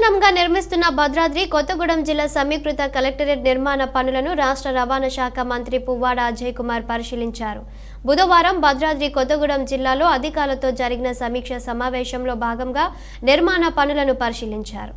నూతనంగా నిర్మిస్తున్న భద్రాద్రి కొత్తగూడెం జిల్లా సమీకృత కలెక్టరేట్ నిర్మాణ పనులను రాష్ట్ర రవాణా శాఖ మంత్రి పువ్వాడ అజయ్ కుమార్ పరిశీలించారు. బుధవారం భద్రాద్రి కొత్తగూడెం జిల్లాలో అధికారులతో జరిగిన సమీక్ష సమావేశంలో భాగంగా నిర్మాణ పనులను పరిశీలించారు.